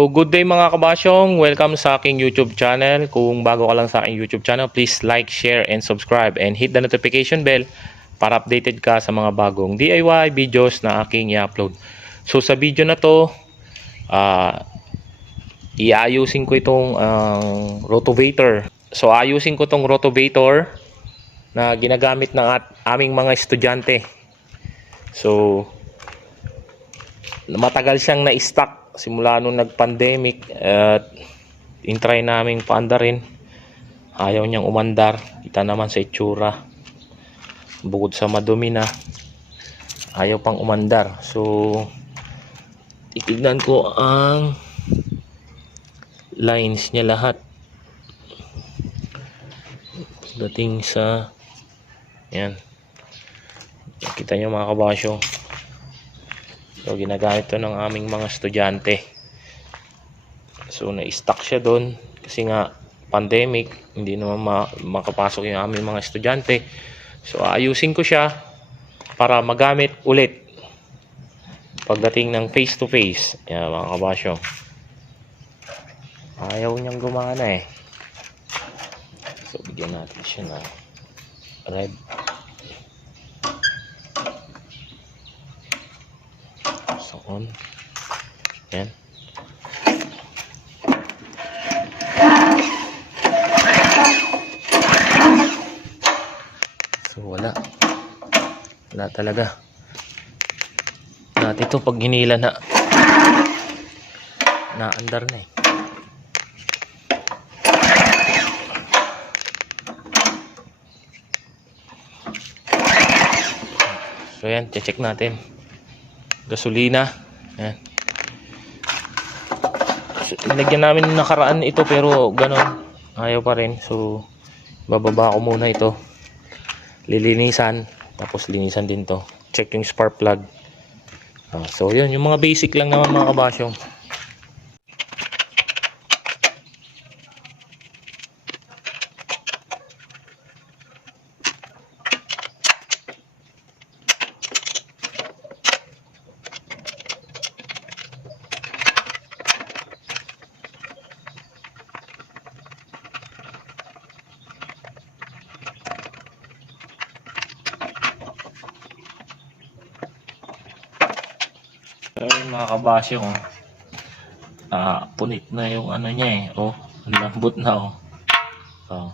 So good day mga kabasyong, welcome sa aking YouTube channel. Kung bago ka lang sa aking YouTube channel, please like, share, and subscribe and hit the notification bell para updated ka sa mga bagong DIY videos na aking i-upload. So sa video na to, iayusin ko itong Rotovator. So ayusin ko itong Rotovator na ginagamit ng aming mga estudyante. So matagal siyang na-stock simula nung nag-pandemic at intry naming paandarin. Ayaw niyang umandar. Kita naman sa itsura. Bukod sa madumi na, ayaw pang umandar. So titignan ko ang lines niya lahat. Dating sa yan. Kita niyo mga kabasyo. So ginagamit to ng aming mga estudyante. So na-stock siya doon kasi nga pandemic, hindi naman makapasok yung aming mga estudyante. So ayusin ko siya para magamit ulit pagdating ng face to face. Yan mga kabasyo. Ayaw niyang gumana eh. So bigyan natin siya ng red. On. Yan. So wala talaga. Dati to pag hinila na andar na eh. So yan, check natin. Gasolina. Ayan. So, nilagyan namin nakaraan ito pero ganon. Ayaw pa rin. So bababa ko muna ito. Lilinisan. Tapos linisan din to. Check yung spark plug. So yun. Yung mga basic lang naman mga kabasyong. Ayun mga kabasyong, punit na yung ano niya eh. Oh, lambot na oh. Oh.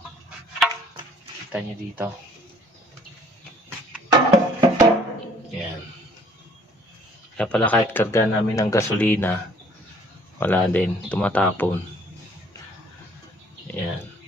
Kita niyo dito. Yan. Kaya pala kahit karga namin ng gasolina, wala din, tumatapon. Yan.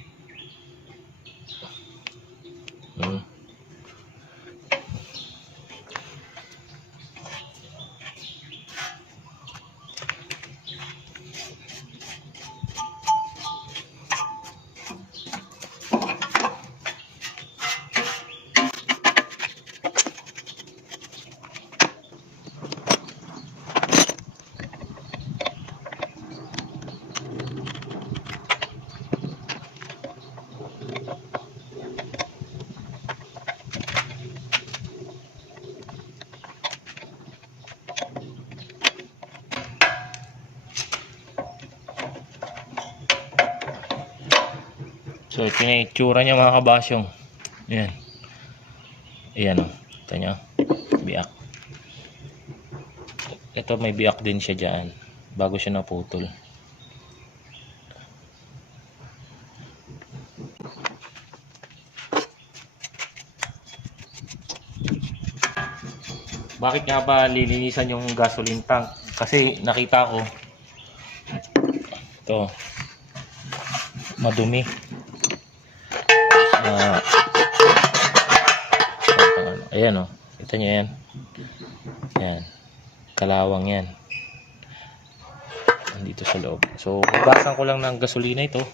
So ito yung itsura niya mga kabasyong. Ayan. Ayan o. Ito nyo. Biak. Ito may biak din siya dyan. Bago siya naputol. Bakit nga ba lilinisan yung gasoline tank? Kasi nakita ko ito madumi. Ayan o, kita nyo yan. Yan, kalawang yan nandito sa loob. So hugasan ko lang ng gasolina ito.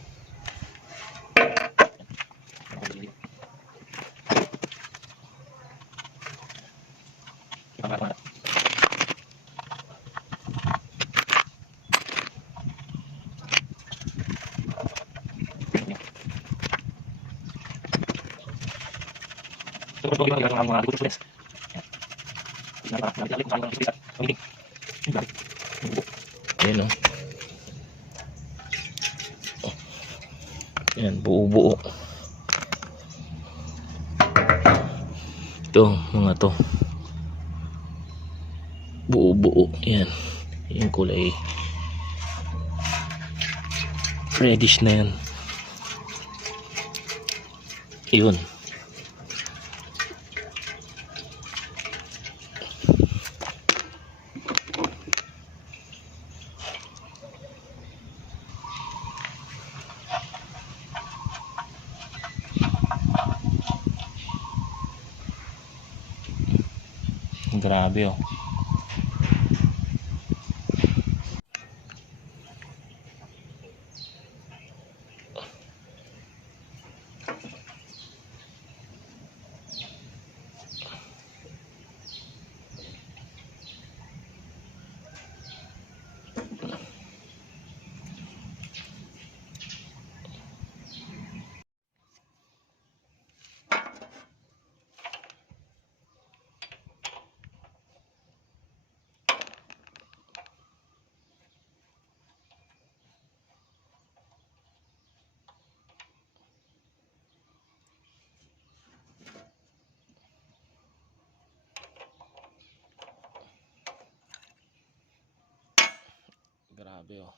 Ayan o. Yan, buo-buo. Ito, mga to. Buo-buo. Yan. Yung kulay reddish na yan. Yun. Grabe oh. Grabe oh.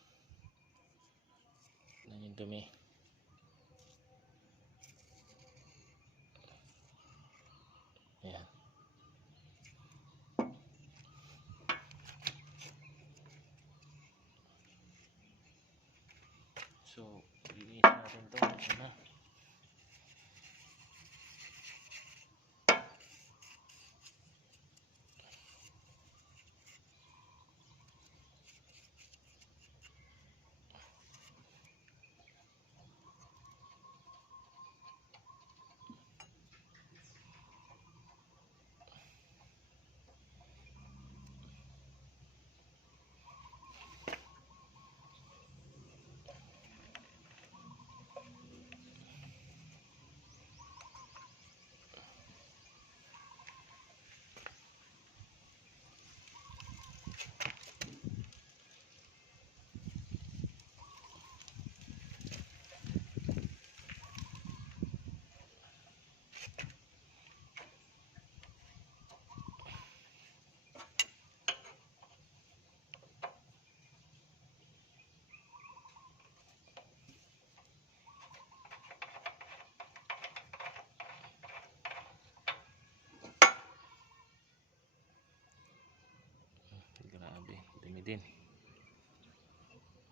Yan yung dumi. Ayan. So, linisin natin ito. Ayan na. Grabe, dumi din.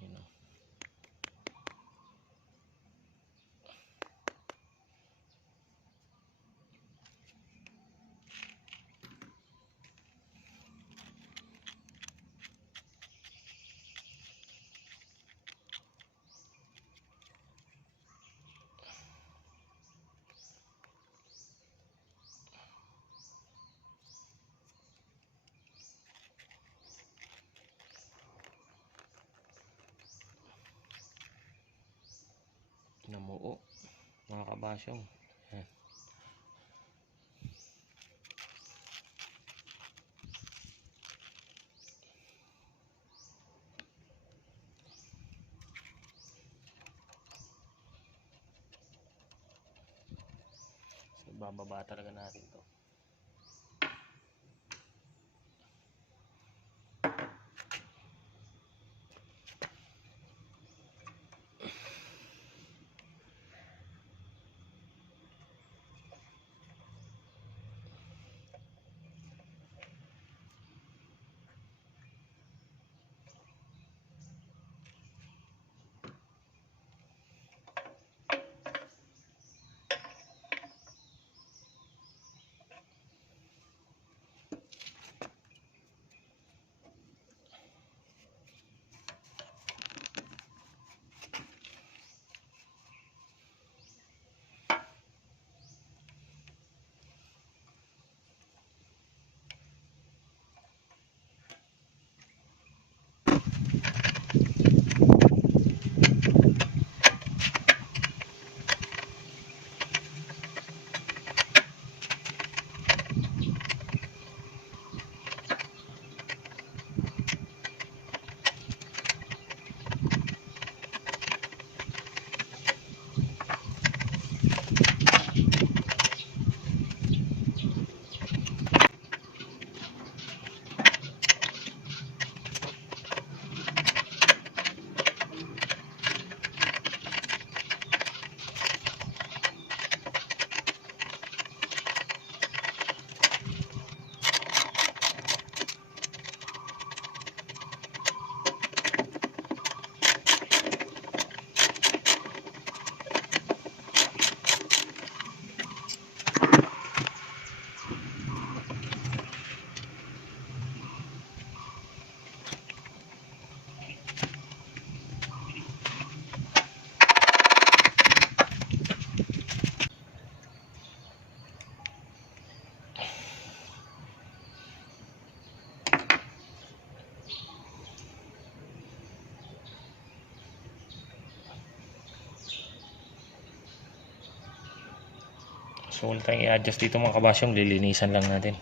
Yun oh. Namuo. Mga kabasyong. Ayan. So, bababa talaga natin to. So wala tayong i-adjust dito mga kabasyong, lilinisan lang natin.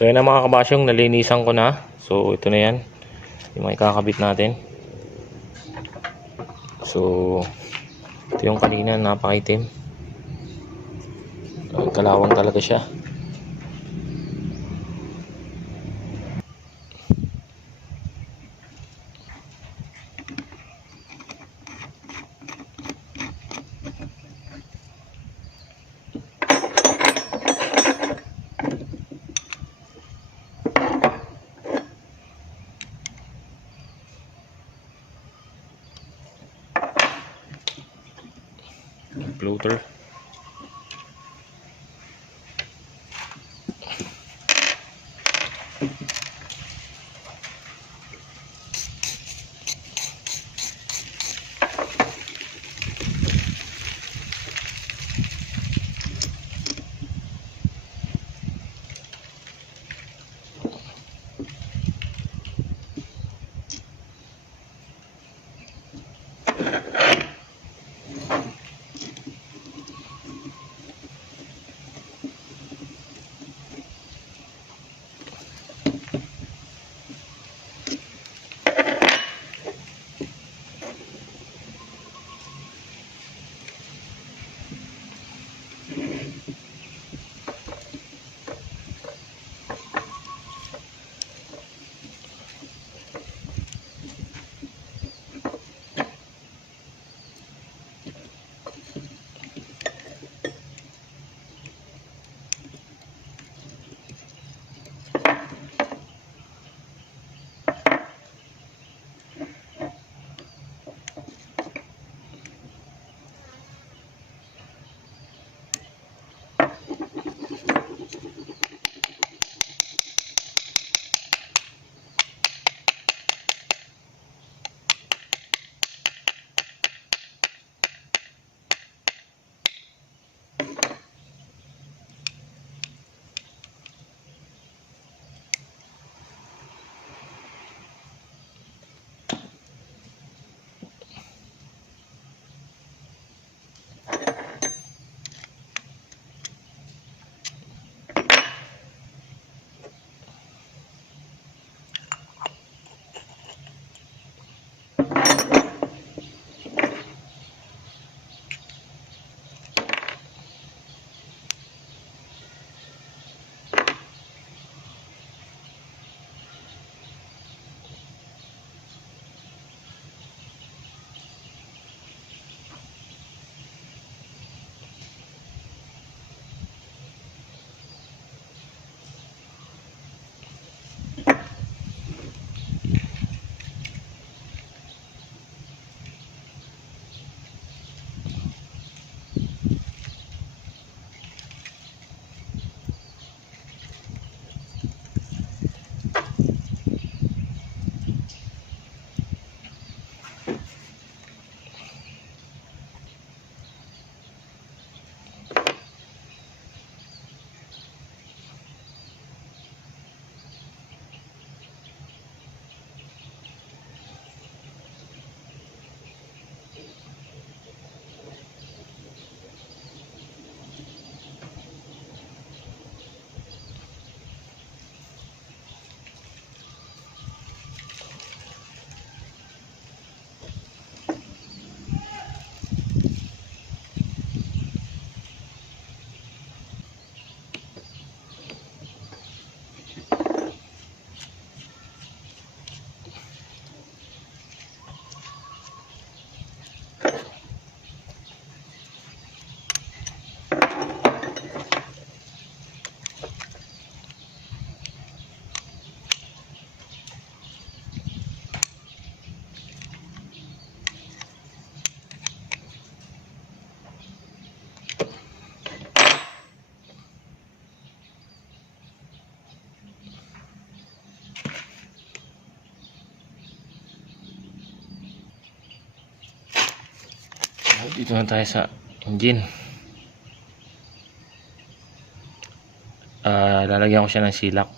So yan na mga kabasyong, nalinisan ko na. So ito na yan, yung mga ikakabit natin. So ito yung kanina, napakaitim. Kalawang talaga siya. Floater. Dito na tayo sa engine. Lalagyan ko siya ng silak.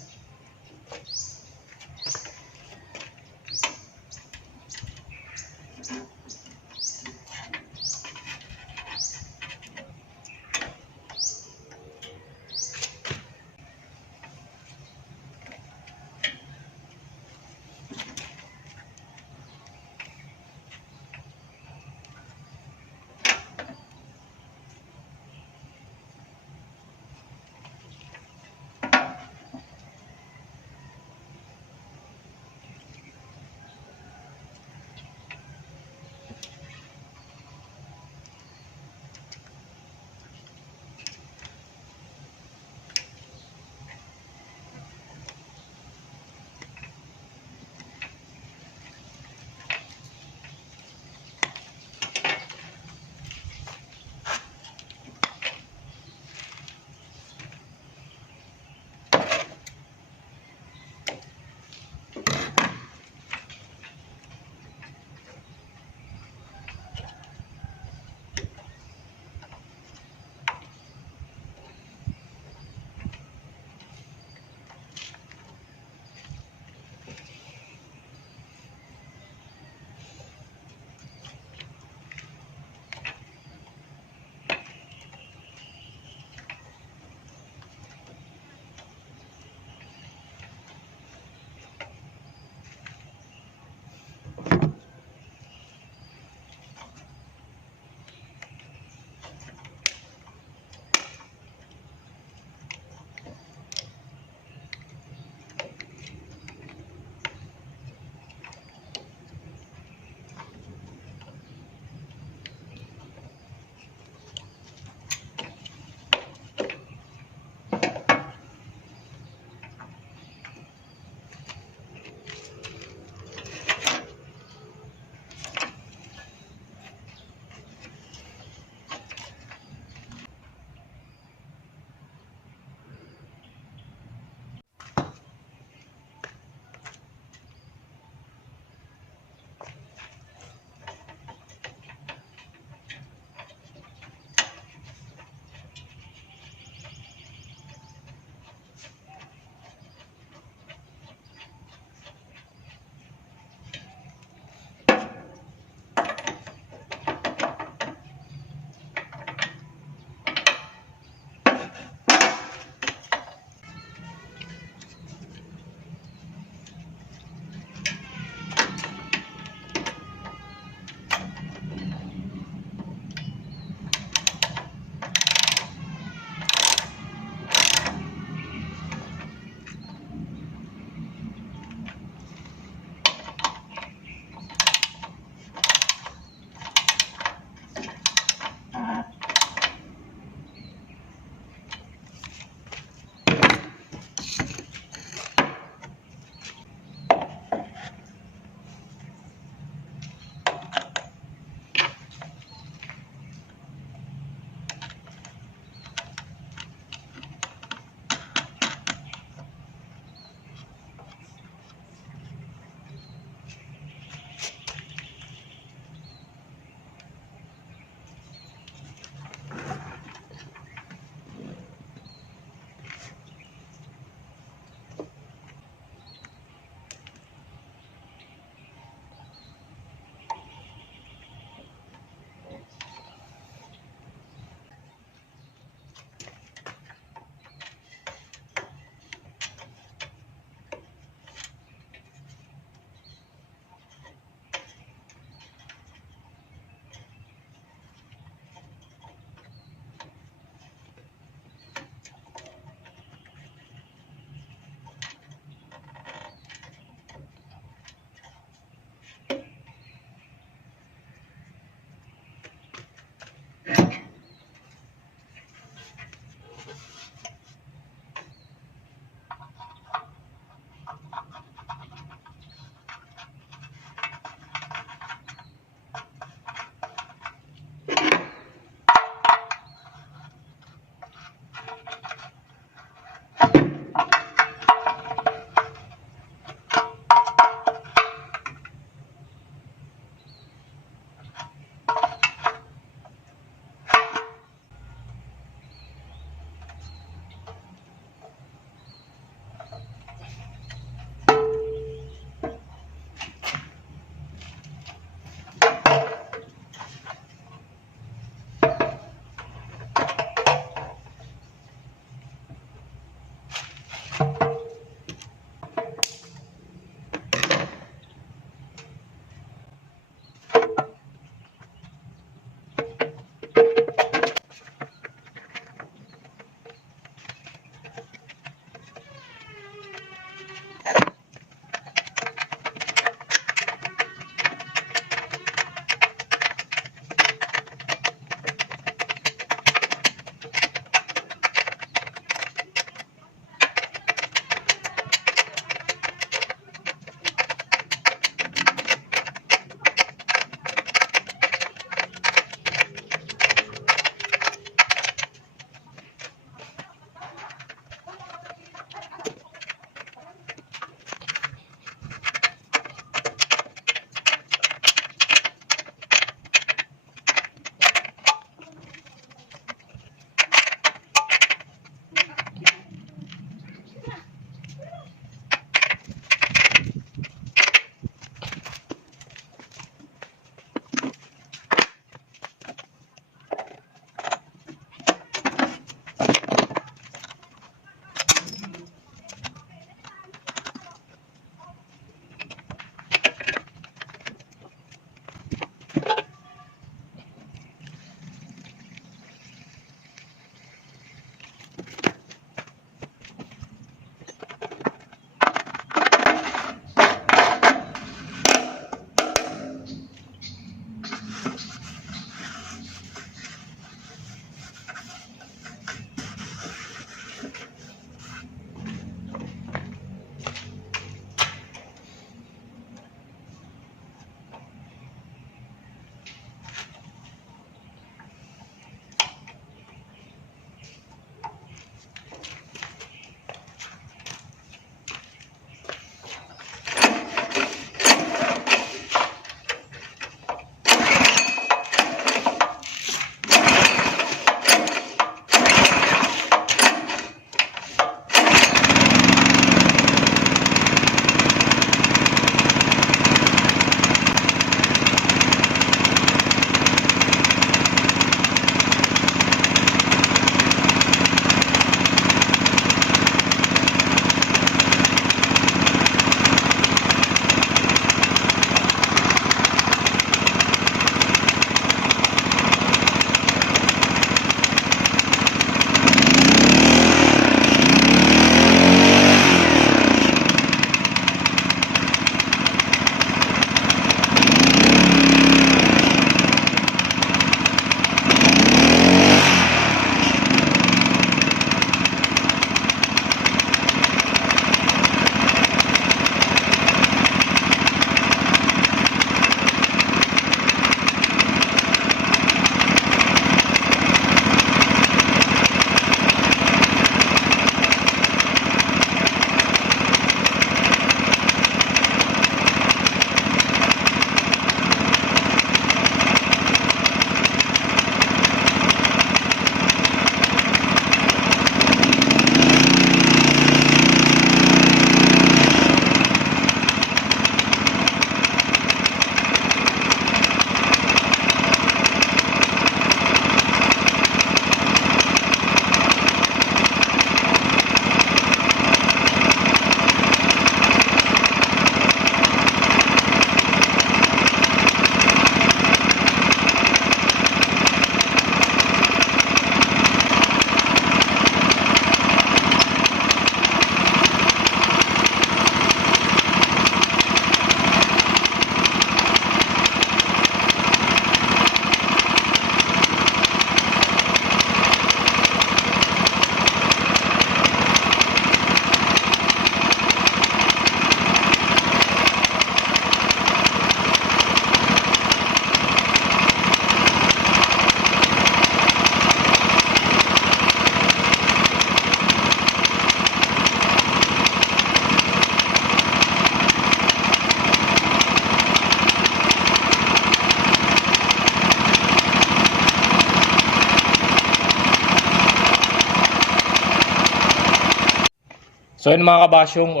So yun mga kabasyong,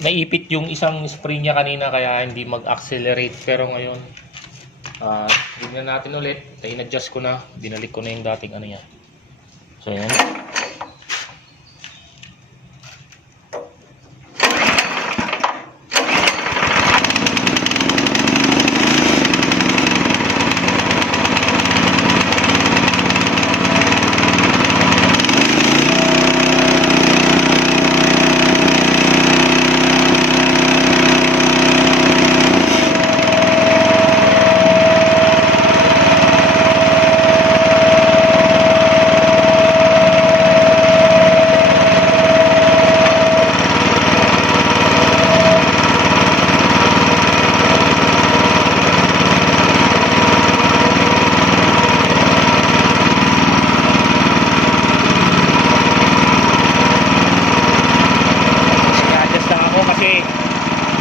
naipit yung isang spring niya kanina kaya hindi mag-accelerate. Pero ngayon, tignan natin ulit. In-adjust ko na, binalik ko na yung dating ano niya. So yan.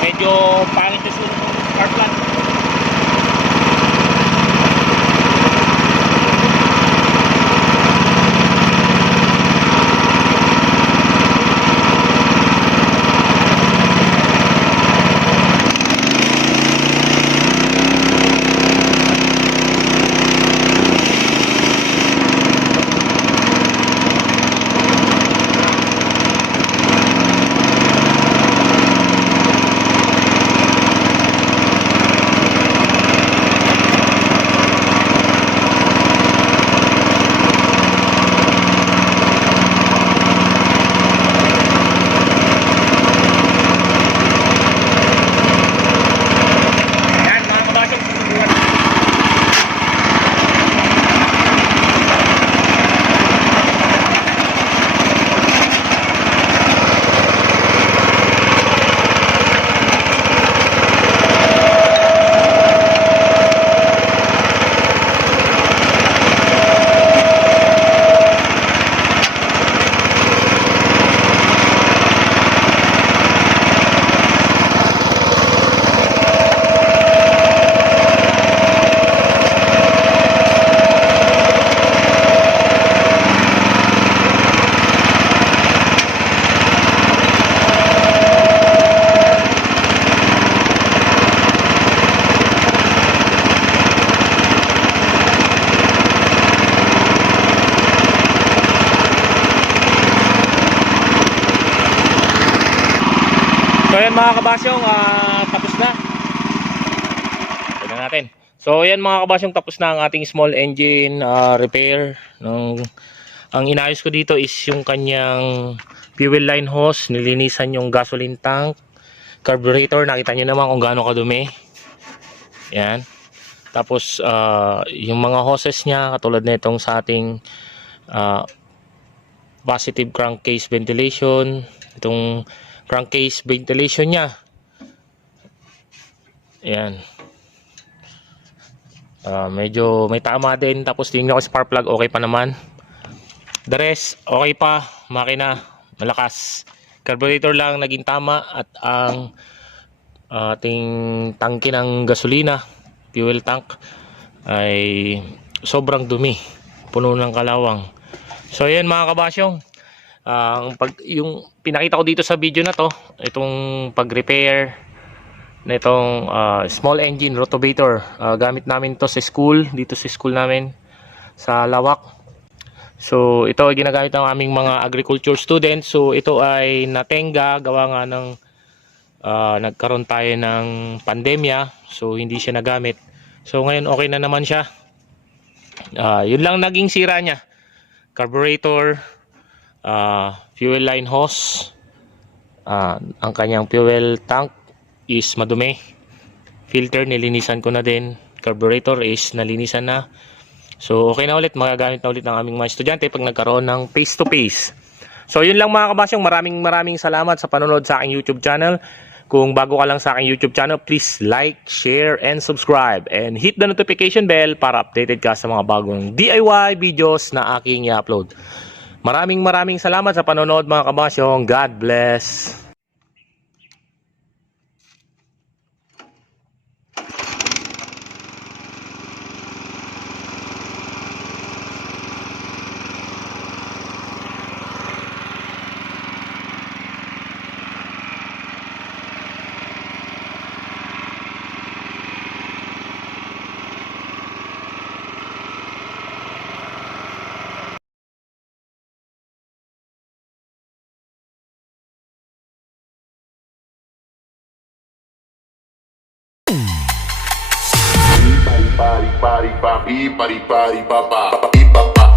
Medyo pangit yung sulong ng spark plug. So yan mga kabasyong, tapos na. Tignan natin. So yan mga kabasyong, tapos na ang ating small engine repair. Ang inayos ko dito is yung kanyang fuel line hose, nilinisan yung gasoline tank, carburetor, nakita nyo naman kung gaano kadumi. Yan. Tapos yung mga hoses niya, katulad nitong sa ating positive crankcase ventilation, itong crankcase ventilation niya. Ayan. Medyo may tama din. Tapos tingnan ko spark plug, okay pa naman. The rest, okay pa. Makina, malakas. Carburetor lang naging tama. At ang ating tangke ng gasolina, fuel tank, ay sobrang dumi. Puno ng kalawang. So ayan mga kabasyong, yung pinakita ko dito sa video na to, itong pag-repair nitong small engine rotovator, gamit namin to sa school, dito sa school namin sa Lawak. So ito ay ginagamit ng aming mga agriculture students. So ito ay natenga, gawa nga ng nagkaroon tayo ng pandemya, so hindi siya nagamit. So ngayon okay na naman siya. Yun lang naging sira niya, carburetor, fuel line hose, ang kanyang fuel tank is madumi, filter nilinisan ko na din, carburetor is nalinisan na. So okay na ulit, magagamit na ulit ng aming mga estudyante pag nagkaroon ng face to face. So yun lang mga kabasyong, maraming salamat sa panonood sa aking YouTube channel. Kung bago ka lang sa aking YouTube channel, please like, share, and subscribe. And hit the notification bell para updated ka sa mga bagong DIY videos na aking i-upload. Maraming salamat sa panonood mga kabasyong. God bless. pari pari pa pi pari pari pa pa pi pa pa